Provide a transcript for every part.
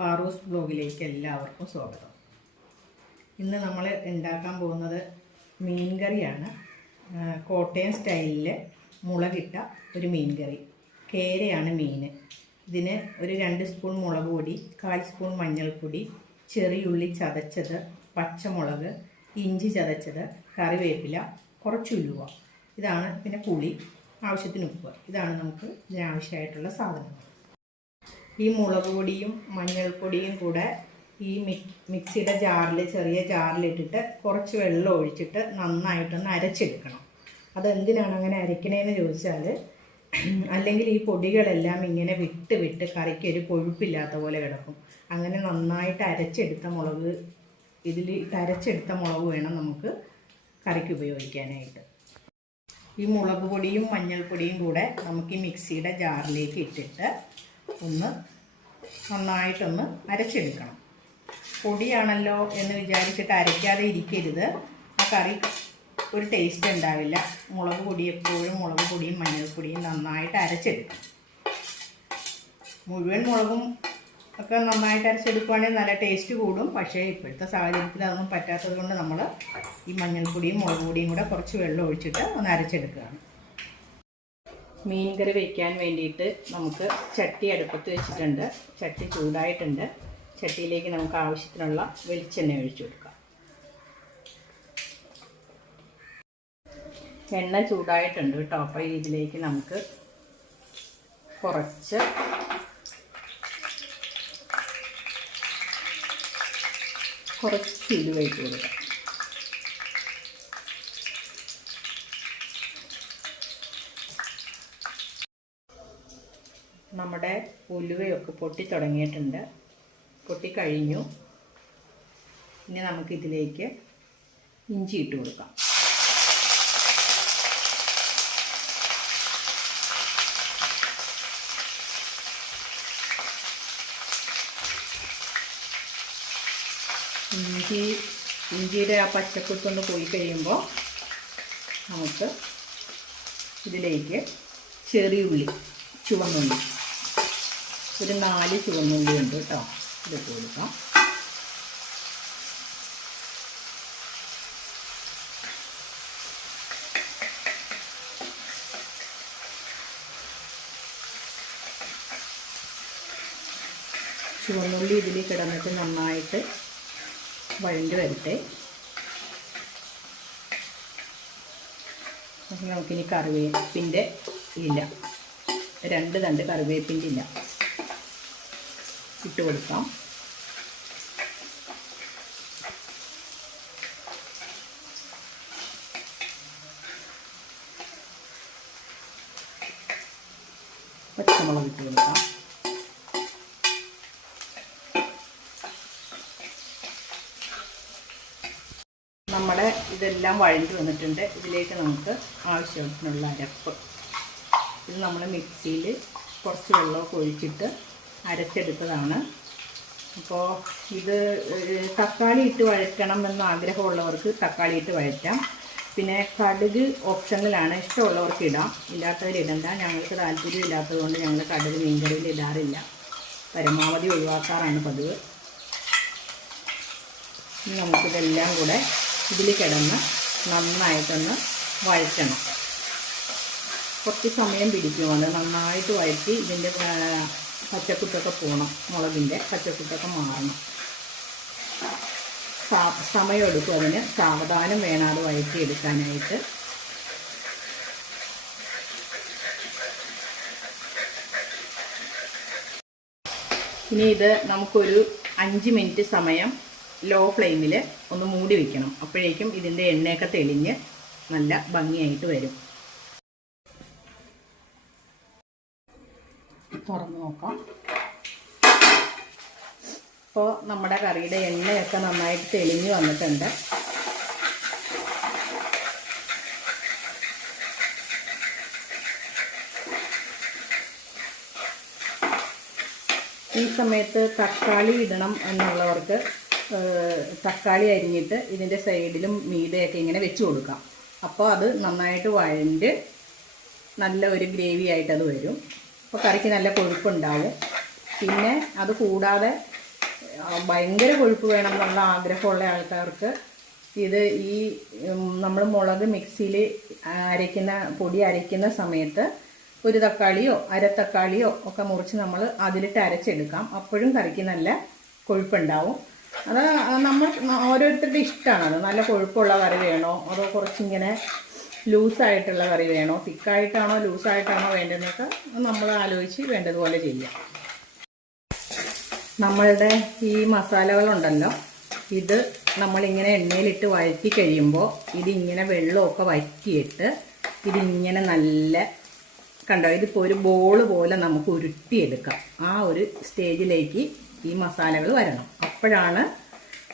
പാറൂസ് ബ്ലോഗിലേക്ക് എല്ലാവർക്കും സ്വാഗതം. ഇന്ന് നമ്മൾ ഉണ്ടാക്കാൻ പോകുന്നത് മീൻ കറിയാണ്. കോട്ടയം സ്റ്റൈലിൽ മുളകിട്ട ഒരു മീൻ കറി. കേരയാണ് മീൻ. ഇതിന് ഒരു 2 സ്പൂൺ മുളക് പൊടി, 1/4 സ്പൂൺ മഞ്ഞൾപ്പൊടി, ചെറിയുള്ളി ചതച്ചത്, പച്ചമുളക്, ഇഞ്ചി ചതച്ചത്, കറിവേപ്പില, കുറച്ച് ഉലുവ, ഇതാണ്. പിന്നെ പുളി, ആവശ്യത്തിന് ഉപ്പ്. ഇതാണ് നമുക്ക് ഇതിനാവശ്യമായിട്ടുള്ള സാധനങ്ങൾ. ഈ മുളക് പൊടിയും മഞ്ഞൾപ്പൊടിയും കൂടെ ഈ മിക്സിയുടെ ജാറിൽ, ചെറിയ ജാറിലിട്ടിട്ട് കുറച്ച് വെള്ളം ഒഴിച്ചിട്ട് നന്നായിട്ടൊന്ന് അരച്ചെടുക്കണം. അതെന്തിനാണ് അങ്ങനെ അരക്കണേന്ന് ചോദിച്ചാൽ, അല്ലെങ്കിൽ ഈ പൊടികളെല്ലാം ഇങ്ങനെ വിട്ട് കറിക്ക് ഒരു കൊഴുപ്പില്ലാത്ത പോലെ കിടക്കും. അങ്ങനെ നന്നായിട്ട് അരച്ചെടുത്ത മുളക്, അരച്ചെടുത്ത മുളക് വേണം നമുക്ക് കറിക്ക് ഉപയോഗിക്കാനായിട്ട്. ഈ മുളക് പൊടിയും മഞ്ഞൾപ്പൊടിയും കൂടെ നമുക്ക് ഈ മിക്സിയുടെ ജാറിലേക്ക് ഇട്ടിട്ട് നന്നായിട്ടൊന്ന് അരച്ചെടുക്കണം. പൊടിയാണല്ലോ എന്ന് വിചാരിച്ചിട്ട് അരയ്ക്കാതെ ഇരിക്കരുത്. ആ കറി ഒരു ടേസ്റ്റ് ഉണ്ടാവില്ല. മുളക് പൊടി എപ്പോഴും മുളക് പൊടിയും മഞ്ഞൾപ്പൊടിയും നന്നായിട്ട് അരച്ചെടുക്കണം. മുഴുവൻ മുളകും ഒക്കെ നന്നായിട്ട് അരച്ചെടുക്കുകയാണെങ്കിൽ നല്ല ടേസ്റ്റ് കൂടും. പക്ഷേ ഇപ്പോഴത്തെ സാഹചര്യത്തിൽ അതൊന്നും പറ്റാത്തത് കൊണ്ട് നമ്മൾ ഈ മഞ്ഞൾപ്പൊടിയും മുളക് പൊടിയും കൂടെ കുറച്ച് വെള്ളം ഒഴിച്ചിട്ട് ഒന്ന് അരച്ചെടുക്കുകയാണ്. മീൻ കറി വയ്ക്കാൻ വേണ്ടിയിട്ട് നമുക്ക് ചട്ടി അടുപ്പത്ത് വെച്ചിട്ടുണ്ട്. ചട്ടി ചൂടായിട്ടുണ്ട്. ചട്ടിയിലേക്ക് നമുക്ക് ആവശ്യത്തിനുള്ള വെളിച്ചെണ്ണ ഒഴിച്ചു കൊടുക്കാം. എണ്ണ ചൂടായിട്ടുണ്ട് കേട്ടോ. അപ്പോൾ ഇതിലേക്ക് നമുക്ക് കുറച്ച് ഉലുവ ഇട്ട് കൊടുക്കാം. നമ്മുടെ ഉലുവയൊക്കെ പൊട്ടി തുടങ്ങിയിട്ടുണ്ട്, പൊട്ടിക്കഴിഞ്ഞു. ഇനി നമുക്കിതിലേക്ക് ഇഞ്ചി ഇട്ട് കൊടുക്കാം. ഇഞ്ചിയുടെ ആ പച്ചക്കുത്തൊന്ന് പോയി കഴിയുമ്പോൾ നമുക്ക് ഇതിലേക്ക് ചെറിയുള്ളി, ചുവന്നുള്ളി, ഒരു 4 ചുവന്നുള്ളി ഉണ്ട് കേട്ടോ, ഇതിട്ട് കൊടുക്കാം. ചുവന്നുള്ളി ഇതിൽ കിടന്നിട്ട് നന്നായിട്ട് വഴണ്ട് വരട്ടെ. നമുക്കിനി കറിവേപ്പിൻ്റെ ഇല, 2 തണ്ട് കറിവേപ്പിൻ്റെ ഇല ഇട്ട് കൊടുക്കാം. പച്ചമുളക് ഇട്ട് കൊടുക്കാം. നമ്മുടെ ഇതെല്ലാം വഴണ്ടി വന്നിട്ടുണ്ട്. ഇതിലേക്ക് നമുക്ക് ആവശ്യത്തിനുള്ള അരപ്പ്, ഇത് നമ്മൾ മിക്സിയിൽ കുറച്ച് വെള്ളമൊക്കെ ഒഴിച്ചിട്ട് അരച്ചെടുത്തതാണ്. അപ്പോൾ ഇത് തക്കാളി ഇട്ട് വഴറ്റണം എന്ന് ആഗ്രഹമുള്ളവർക്ക് തക്കാളി ഇട്ട് വഴറ്റാം. പിന്നെ കടുക് ഓപ്ഷനിലാണ്, ഇഷ്ടമുള്ളവർക്ക് ഇടാം, ഇല്ലാത്തവരിടണ്ട. ഞങ്ങൾക്ക് താല്പര്യം ഇല്ലാത്തത് കൊണ്ട് ഞങ്ങൾ കടുക് മീൻകറിയിൽ ഇടാറില്ല, പരമാവധി ഒഴിവാക്കാറാണ് പതിവ്. ഇനി നമുക്കിതെല്ലാം കൂടെ ഇതിൽ കിടന്ന് നന്നായിട്ടൊന്ന് വഴറ്റണം. കുറച്ച് സമയം പിടിക്കും. അത് നന്നായിട്ട് വഴറ്റി ഇതിൻ്റെ പച്ചക്കുത്തൊക്കെ പോകണം, മുളകിൻ്റെ പച്ചക്കുത്തൊക്കെ മാറണം. സമയമെടുക്കും അതിന്. സാവധാനം വേണം അത് വഴറ്റിയെടുക്കാനായിട്ട്. ഇനി ഇത് നമുക്കൊരു 5 മിനിറ്റ് സമയം ലോ ഫ്ലെയിമിൽ ഒന്ന് മൂടി വയ്ക്കണം. അപ്പോഴേക്കും ഇതിൻ്റെ എണ്ണയൊക്കെ തെളിഞ്ഞ് നല്ല ഭംഗിയായിട്ട് വരും. തുറന്ന് നോക്കാം. ഇപ്പോൾ നമ്മുടെ കറിയുടെ എണ്ണയൊക്കെ നന്നായിട്ട് തെളിഞ്ഞ് വന്നിട്ടുണ്ട്. ഈ സമയത്ത് തക്കാളി ഇടണം എന്നുള്ളവർക്ക് തക്കാളി അരിഞ്ഞിട്ട് ഇതിൻ്റെ സൈഡിലും മീതയൊക്കെ ഇങ്ങനെ വെച്ച് കൊടുക്കാം. അപ്പോൾ അത് നന്നായിട്ട് വഴണ്ട് നല്ല ഒരു ഗ്രേവി ആയിട്ട് അത് വരും. അപ്പോൾ കറിക്ക് നല്ല കൊഴുപ്പുണ്ടാവും. പിന്നെ അത് കൂടാതെ ഭയങ്കര കൊഴുപ്പ് വേണം എന്നുള്ള ആഗ്രഹമുള്ള ആൾക്കാർക്ക് ഇത് ഈ നമ്മൾ മുളക് മിക്സിയിൽ പൊടി അരയ്ക്കുന്ന സമയത്ത് ഒരു തക്കാളിയോ തക്കാളിയോ ഒക്കെ മുറിച്ച് നമ്മൾ അതിലിട്ട് അരച്ചെടുക്കാം. അപ്പോഴും കറിക്ക് നല്ല കൊഴുപ്പുണ്ടാവും. അത് നമ്മൾ ഓരോരുത്തരുടെ ഇഷ്ടമാണത്. നല്ല കൊഴുപ്പുള്ള കറി വേണോ അതോ കുറച്ചിങ്ങനെ ലൂസായിട്ടുള്ള കറി വേണോ, തിക്കായിട്ടാണോ ലൂസായിട്ടാണോ വേണ്ടതെന്നൊക്കെ നമ്മൾ ആലോചിച്ച് വേണ്ടതുപോലെ ചെയ്യാം. നമ്മളുടെ ഈ മസാലകളുണ്ടല്ലോ, ഇത് നമ്മളിങ്ങനെ എണ്ണയിലിട്ട് വഴറ്റി കഴിയുമ്പോൾ ഇതിങ്ങനെ വെള്ളമൊക്കെ വറ്റിയിട്ട് ഇതിങ്ങനെ നല്ല കണ്ടോ, ഇതിപ്പോൾ ഒരു ബോൾ പോലെ നമുക്ക് ഉരുട്ടിയെടുക്കാം. ആ ഒരു സ്റ്റേജിലേക്ക് ഈ മസാലകൾ വരണം. അപ്പോഴാണ്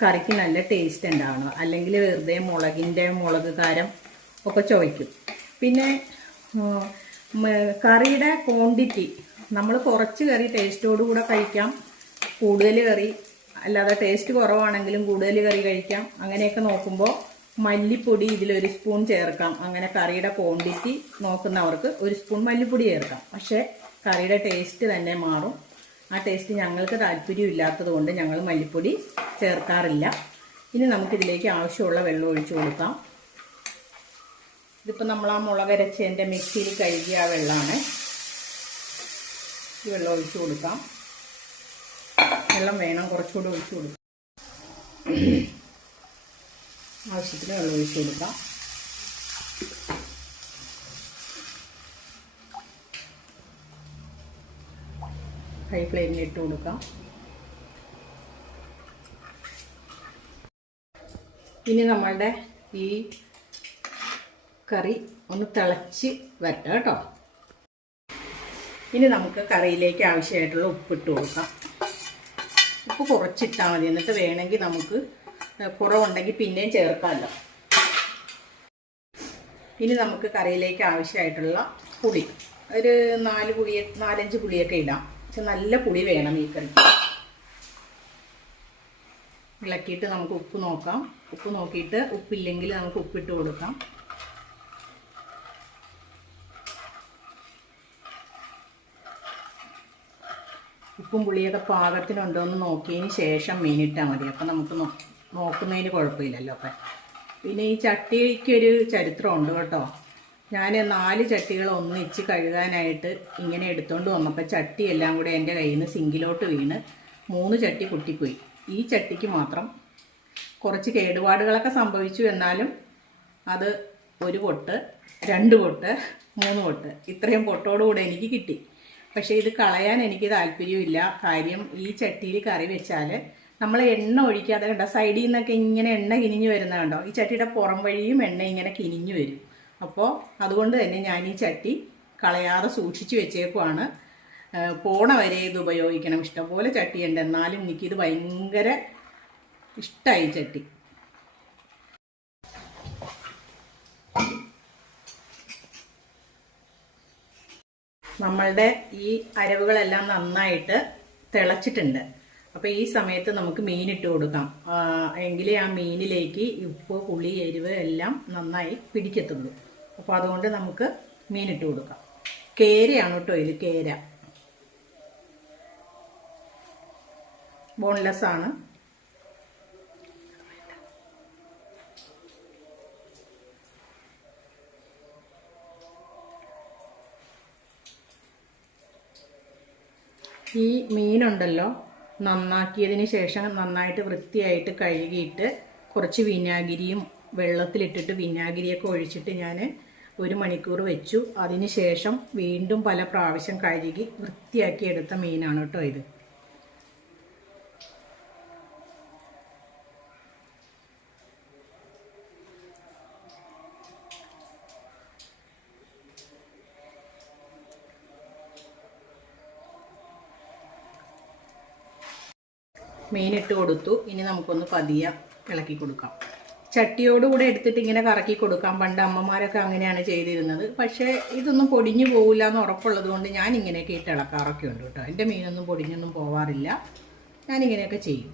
കറിക്ക് നല്ല ടേസ്റ്റ് ഉണ്ടാവുന്നത്. അല്ലെങ്കിൽ വെറുതെ മുളക് കാരം ഒക്കെ ചുവയ്ക്കും. പിന്നെ കറിയുടെ ക്വാണ്ടിറ്റി നമ്മൾ കുറച്ച് കറി ടേസ്റ്റോടുകൂടെ കഴിക്കാം, കൂടുതൽ കറി അല്ലാതെ ടേസ്റ്റ് കുറവാണെങ്കിലും കൂടുതൽ കറി കഴിക്കാം. അങ്ങനെയൊക്കെ നോക്കുമ്പോൾ മല്ലിപ്പൊടി ഇതിലൊരു സ്പൂൺ ചേർക്കാം. അങ്ങനെ കറിയുടെ ക്വാണ്ടിറ്റി നോക്കുന്നവർക്ക് ഒരു സ്പൂൺ മല്ലിപ്പൊടി ചേർക്കാം. പക്ഷേ കറിയുടെ ടേസ്റ്റ് തന്നെ മാറും. ആ ടേസ്റ്റ് ഞങ്ങൾക്ക് താല്പര്യമില്ലാത്തത് കൊണ്ട് ഞങ്ങൾ മല്ലിപ്പൊടി ചേർക്കാറില്ല. ഇനി നമുക്കിതിലേക്ക് ആവശ്യമുള്ള വെള്ളം ഒഴിച്ചു കൊടുക്കാം. ഇതിപ്പോൾ നമ്മൾ ആ മുളകരച്ചതിൻ്റെ മിക്സിയിൽ കഴുകിയ ആ വെള്ളമാണ്. ഈ വെള്ളം ഒഴിച്ചു കൊടുക്കാം. വെള്ളം വേണം, കുറച്ചുകൂടി ഒഴിച്ചു കൊടുക്കാം. ആവശ്യത്തിന് വെള്ളം ഒഴിച്ചു കൊടുക്കാം. ഹൈ ഫ്ലെയിമിൽ ഇട്ട് കൊടുക്കാം. ഇനി നമ്മളുടെ ഈ കറി ഒന്ന് തിളച്ച് വരട്ടെ കേട്ടോ. ഇനി നമുക്ക് കറിയിലേക്ക് ആവശ്യമായിട്ടുള്ള ഉപ്പിട്ട് കൊടുക്കാം. ഉപ്പ് കുറച്ചിട്ടാൽ മതി. എന്നിട്ട് വേണമെങ്കിൽ നമുക്ക് കുറവുണ്ടെങ്കിൽ പിന്നെയും ചേർക്കാമല്ലോ. ഇനി നമുക്ക് കറിയിലേക്ക് ആവശ്യമായിട്ടുള്ള പുളി ഒരു 4-5 പുളിയൊക്കെ ഇടാം. പക്ഷെ നല്ല പുളി വേണം ഈ കറി. ഇളക്കിയിട്ട് നമുക്ക് ഉപ്പ് നോക്കാം. ഉപ്പ് നോക്കിയിട്ട് ഉപ്പില്ലെങ്കിൽ നമുക്ക് ഉപ്പിട്ട് കൊടുക്കാം. ഉപ്പും പുളിയൊക്കെ പാകത്തിനുണ്ടോ എന്ന് നോക്കിയതിന് ശേഷം മീനിട്ടാൽ മതി. അപ്പം നമുക്ക് നോക്കുന്നതിന് കുഴപ്പമില്ലല്ലോ. അപ്പം പിന്നെ ഈ ചട്ടിക്കൊരു ചരിത്രമുണ്ട് കേട്ടോ. ഞാൻ 4 ചട്ടികൾ ഒന്നിച്ച് കഴുകാനായിട്ട് ഇങ്ങനെ എടുത്തുകൊണ്ട് വന്നപ്പോൾ ചട്ടി എല്ലാം കൂടെ എൻ്റെ കയ്യിൽ നിന്ന് സിങ്കിലോട്ട് വീണ് 3 ചട്ടി പൊട്ടിപ്പോയി. ഈ ചട്ടിക്ക് മാത്രം കുറച്ച് കേടുപാടുകളൊക്കെ സംഭവിച്ചു. എന്നാലും അത് 1 പൊട്ട്, 2 പൊട്ട്, 3 പൊട്ട് ഇത്രയും പൊട്ടോടുകൂടെ എനിക്ക് കിട്ടി. പക്ഷേ ഇത് കളയാൻ എനിക്ക് താല്പര്യമില്ല. കാര്യം ഈ ചട്ടിയിൽ കറി വെച്ചാൽ നമ്മൾ എണ്ണ ഒഴിക്കാതെ കണ്ടോ, സൈഡിൽ നിന്നൊക്കെ ഇങ്ങനെ എണ്ണ കിനിഞ്ഞു വരുന്നത് കണ്ടോ. ഈ ചട്ടിയുടെ പുറം വഴിയും എണ്ണ ഇങ്ങനെ കിനിഞ്ഞു വരും. അപ്പോൾ അതുകൊണ്ട് തന്നെ ഞാൻ ഈ ചട്ടി കളയാതെ സൂക്ഷിച്ച് വെച്ചേക്കുവാണ്. പോണ വരെ ഇത് ഉപയോഗിക്കണം. ഇഷ്ടംപോലെ ചട്ടിയുണ്ട്. എന്നാലും എനിക്കിത് ഭയങ്കര ഇഷ്ടമായി ചട്ടി. നമ്മളുടെ ഈ അരവുകളെല്ലാം നന്നായിട്ട് തിളച്ചിട്ടുണ്ട്. അപ്പോൾ ഈ സമയത്ത് നമുക്ക് മീനിട്ട് കൊടുക്കാം. എങ്കിലേ ആ മീനിലേക്ക് ഉപ്പ്, പുളി, എരിവ് എല്ലാം നന്നായി പിടിക്കത്തുള്ളൂ. അപ്പോൾ അതുകൊണ്ട് നമുക്ക് മീനിട്ട് കൊടുക്കാം. കേരയാണ് കേട്ടോ ഇത്, കേര. ബോൺലെസ് ആണ്. ഈ മീനുണ്ടല്ലോ, നന്നാക്കിയതിന് ശേഷം നന്നായിട്ട് വൃത്തിയായിട്ട് കഴുകിയിട്ട് കുറച്ച് വിനാഗിരിയും വെള്ളത്തിലിട്ടിട്ട് വിനാഗിരിയൊക്കെ ഒഴിച്ചിട്ട് ഞാൻ 1 മണിക്കൂർ വെച്ചു. അതിന് ശേഷം വീണ്ടും പല പ്രാവശ്യം കഴുകി വൃത്തിയാക്കി എടുത്ത മീനാണ് കേട്ടോ ഇത്. മീനിട്ട് കൊടുത്തു. ഇനി നമുക്കൊന്ന് പതിയെ ഇളക്കി കൊടുക്കാം. ചട്ടിയോടുകൂടെ എടുത്തിട്ട് ഇങ്ങനെ കറക്കി കൊടുക്കാം. പണ്ട് അമ്മമാരൊക്കെ അങ്ങനെയാണ് ചെയ്തിരുന്നത്. പക്ഷേ ഇതൊന്നും പൊടിഞ്ഞു പോകില്ല എന്ന് ഉറപ്പുള്ളത് കൊണ്ട് ഞാൻ ഇങ്ങനെയൊക്കെ ഇട്ട് ഇളക്കാറൊക്കെ ഉണ്ട് കേട്ടോ. എൻ്റെ മീനൊന്നും പൊടിഞ്ഞൊന്നും പോവാറില്ല. ഞാനിങ്ങനെയൊക്കെ ചെയ്യും.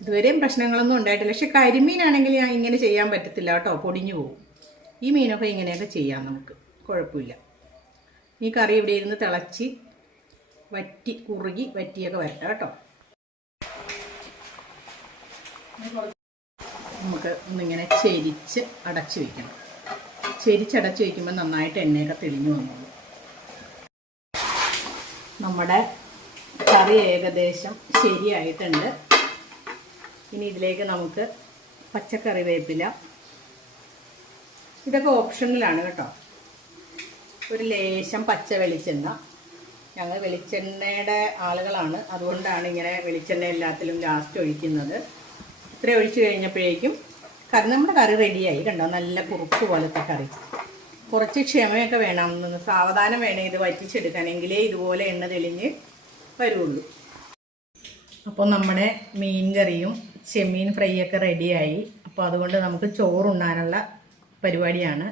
ഇതുവരെയും പ്രശ്നങ്ങളൊന്നും ഉണ്ടായിട്ടില്ല. പക്ഷെ കരിമീനാണെങ്കിൽ ഞാൻ ഇങ്ങനെ ചെയ്യാൻ പറ്റത്തില്ല കേട്ടോ, പൊടിഞ്ഞു പോകും. ഈ മീനൊക്കെ ഇങ്ങനെയൊക്കെ ചെയ്യാം നമുക്ക്, കുഴപ്പമില്ല. ഈ കറി ഇവിടെ ഇരുന്ന് തിളച്ച് കുറുകി വറ്റിയൊക്കെ വരട്ടെ കേട്ടോ. നമുക്ക് ഒന്നിങ്ങനെ ചെരിച്ച് അടച്ചു വയ്ക്കണം. ചെരിച്ചടച്ച് വയ്ക്കുമ്പോൾ നന്നായിട്ട് എണ്ണയൊക്കെ തെളിഞ്ഞു വന്നോളൂ. നമ്മുടെ കറി ഏകദേശം ശരിയായിട്ടുണ്ട്. ഇനി ഇതിലേക്ക് നമുക്ക് പച്ചക്കറിവേപ്പില, ഇതൊക്കെ ഓപ്ഷണലാണ് കേട്ടോ. ഒരു ലേശം പച്ച വെളിച്ചെണ്ണ, ഞങ്ങൾ വെളിച്ചെണ്ണയുടെ ആളുകളാണ്, അതുകൊണ്ടാണ് ഇങ്ങനെ വെളിച്ചെണ്ണ എല്ലാത്തിലും ലാസ്റ്റ് ഒഴിക്കുന്നത്. ഇത്രയും ഒഴിച്ച് കഴിഞ്ഞപ്പോഴേക്കും നമ്മുടെ കറി റെഡിയായി. കണ്ടോ, നല്ല കുറുക്ക് പോലത്തെ കറി. കുറച്ച് ക്ഷമയൊക്കെ വേണം, സാവധാനം വേണം ഇത് വറ്റിച്ചെടുക്കാനെങ്കിലേ ഇതുപോലെ എണ്ണ തെളിഞ്ഞ് വരുള്ളൂ. അപ്പോൾ നമ്മുടെ മീൻ കറിയും ചെമ്മീൻ ഫ്രൈ ഒക്കെ റെഡിയായി. അപ്പോൾ അതുകൊണ്ട് നമുക്ക് ചോറുണ്ണാനുള്ള പരിപാടിയാണ്.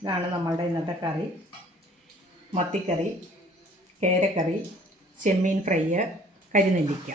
ഇതാണ് നമ്മളുടെ ഇന്നത്തെ കറി. മത്തിക്കറി, കേരക്കറി, ചെമ്മീൻ ഫ്രൈ, കരിനെല്ലിക്ക.